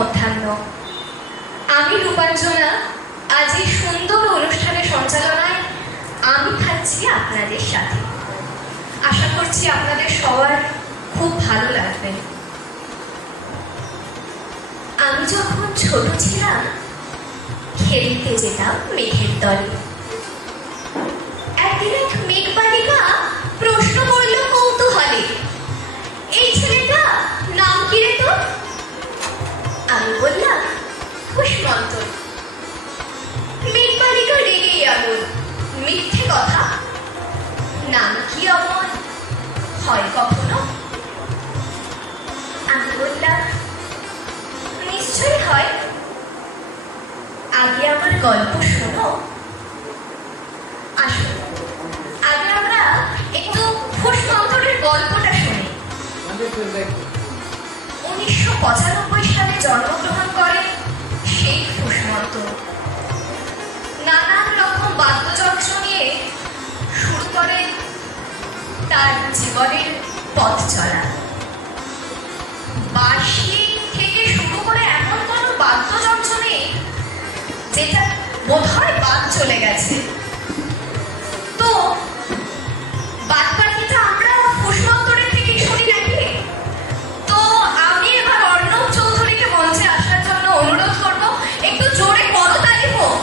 মধ্যাহ্ন। আমি রূপাঞ্জনা আজ এই সুন্দর অনুষ্ঠানের সঞ্চালনায় আমি থাকছি আপনাদের সাথে। আশা করছি আপনাদের সবার খুব ভালো লাগবে। আমি যখন ছোট ছিলাম খেলতে যেতাম মেঘের দলে। একদিন এক মেঘ বালিকা প্রশ্ন করল কৌতূহলে, এই ছেলেটা নাম কি রে তোর? আমি বললাম কুষ্মন্তর। মেঘ বালিকা রেগেই আগুন, মিথ্যে কথা, নাম কি অমর হয় কখনো? আমি বললাম নিশ্চয়ই হয়, আগে আমার গল্প শোনো। আসুন আগে আমরা একটু কুষ্মন্তরের গল্পটা শুনি। 1995 সালে জন্মগ্রহণ করেন সেই কুষ্মন্তর। নানান রকম বাদ্যযন্ত্র নিয়ে শুরু করেন তার জীবনের পথ চলা। বাঁশি থেকে শুরু করে এমন কোনো বাদ্যযন্ত্র নেই যেটা বোধহয় বাদ চলে গেছে। তো বাদবাকিটা আমরা কুষ্মন্তরের থেকে শুনি নাকি? তো আমি এবার অর্ণব চৌধুরীকে মঞ্চে আসার জন্য অনুরোধ করব, একটু জোরে করতালি হোক।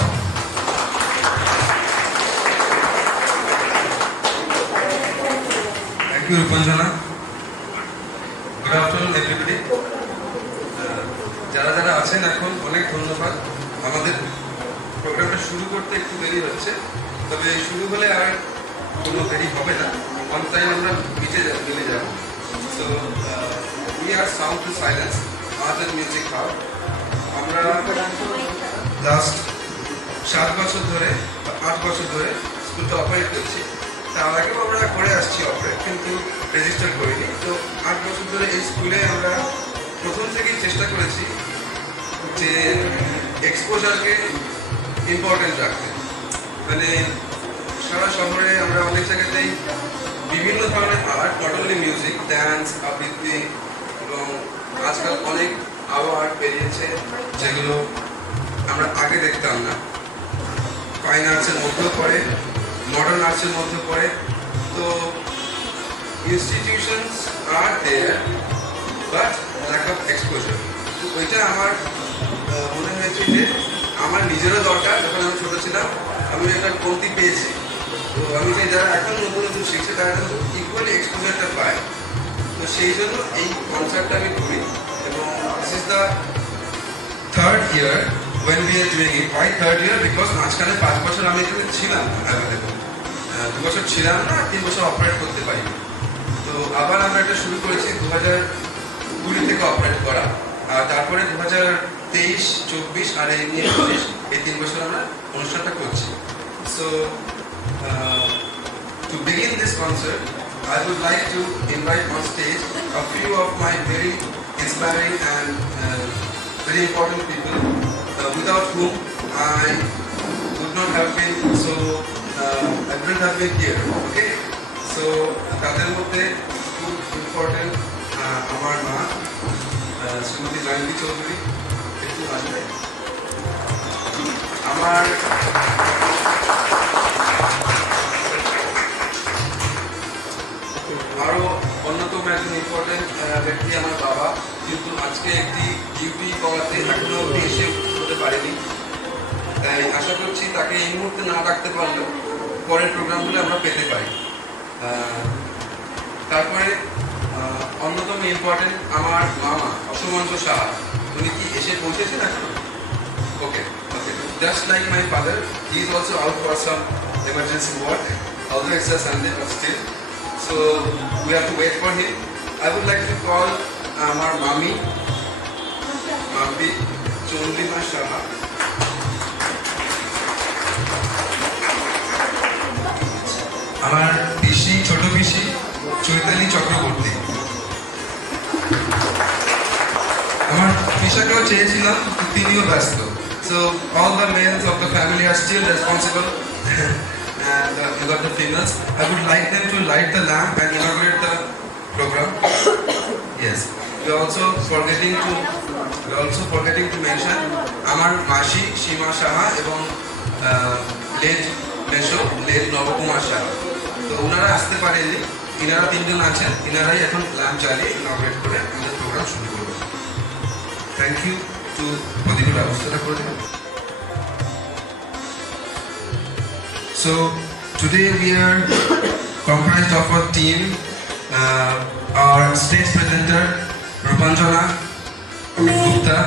Thank you, Rupanjana. Good afternoon, everybody. যারা যারা আছেন এখন অনেক ধন্যবাদ। আমাদের প্রোগ্রামটা শুরু করতে একটু দেরি হচ্ছে, তবে শুরু হলে আর কোনো দেরি হবে না। অন টাইম আমরা নিচে চলে যাব। So we are sound to silence art and music hub. আমরা লাস্ট 7 বছর ধরে 8 বছর ধরে স্কুলটা অপারেট করছি। তার আগেও আমরা করে আসছি অপারেট, কিন্তু রেজিস্টার করিনি। তো 8 বছর ধরে এই স্কুলে আমরা প্রথম থেকেই চেষ্টা করেছি যে এক্সপোজারকে ইম্পর্টেন্ট রাখতে। মানে সারা শহরে আমরা অনেক জায়গাতেই বিভিন্ন ধরনের art, not only music, dance, আবৃত্তি এবং আজকাল অনেক আর্ট বেরিয়েছে যেগুলো আমরা আগে দেখতাম না। ফাইন আর্টসের মধ্যেও পড়ে, মডার্ন আর্টসের মধ্যে পড়ে। তো institutions are there but lack of exposure. তো ওইটা আমার মনে হয়েছে যে আমার নিজেরও দরকার। যখন আমি ছোটো ছিলাম আমি একটা কমতি পেয়েছি। তো আমি চাই যারা এখন নতুন নতুন শিখছে তারা কিন্তু ইকুয়ালি এক্সপোজারটা পায়। তো সেই জন্য এই কনসার্টটা আমি করি। এবং this is the third year when we are doing it. Why third year? Because মাঝখানে 5 বছর আমি এখানে ছিলাম অ্যাভেলেবল। 2 বছর ছিলাম না, 3 বছর অপারেট করতে পারিনি। তো আবার আমরা এটা শুরু করেছি 2020 থেকে অপারেট করা। আর তারপরে 2023, 24 আর এই নিয়ে 25, এই 3 বছর আমরা অনুষ্ঠানটা করছি। So to begin this concert, I would like to invite on stage a few of my very inspiring and very important people, without whom I would not have been so, I wouldn't have been here. Okay, so তাদের মধ্যে খুব important আমার মা শ্রীমতী জয়ন্তী চৌধুরী, একটু আসবে। আমার আরো অন্যতম একজন ইম্পর্টেন্ট ব্যক্তি আমার বাবা, কিন্তু আজকে একটি ডিউটি করাতে এখনো অব্দি এসে হতে পারেনি। তাই আশা করছি তাকে এই মুহূর্তে না ডাকতে পারলেও পরের প্রোগ্রামগুলো আমরা পেতে পারি। তারপরে অন্যতম ইম্পর্টেন্ট আমার মামা অসমন্ত সাহা। উনি কি এসে পৌঁছেছেন এখনো? Okay okay, just like my father, he is also out for some emergency work, although it's a Sunday but still, so we have to wait for him. I would like to call আমার মামি চন্দ্রিমা সাহা। আমার পিসি, ছোট পিসি চৈতালি চক্রবর্তী। আমার পিসাকেও চেয়েছিলাম, তিনিও ব্যস্ত। So all the males of the family are still responsible and you got the females. I would like them to light the lamp and inaugurate the program. Yes. we're also forgetting to mention আমার মাসি সীমা সাহা এবং late মেশো late Nabakumar Saha. তো ওনারা আসতে পারেননি, ইনারা তিনজন আছেন, ইনারাই এখন ল্যাম্প জ্বালিয়ে ইনঅগ্রেট করে আমাদের প্রোগ্রাম শুরু করবে। থ্যাংক ইউ টু ওদিকে ব্যবস্থাটা করে দেবেন। So today we are comprised of a team, our stage presenter Rupanjana Gupta,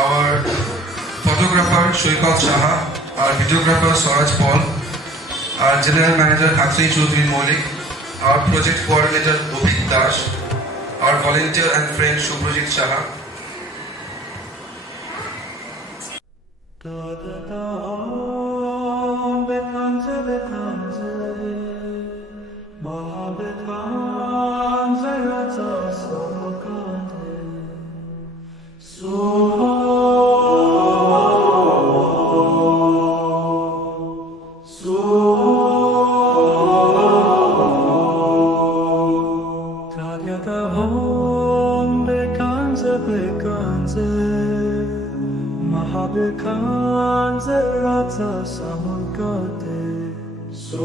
our photographer Shoykot Shaha, our videographer Swaraj Paul, our general manager Hatri Choudhury Maulik, our project coordinator Obik Dash, our volunteer and friend Shubhrajit Shaha. So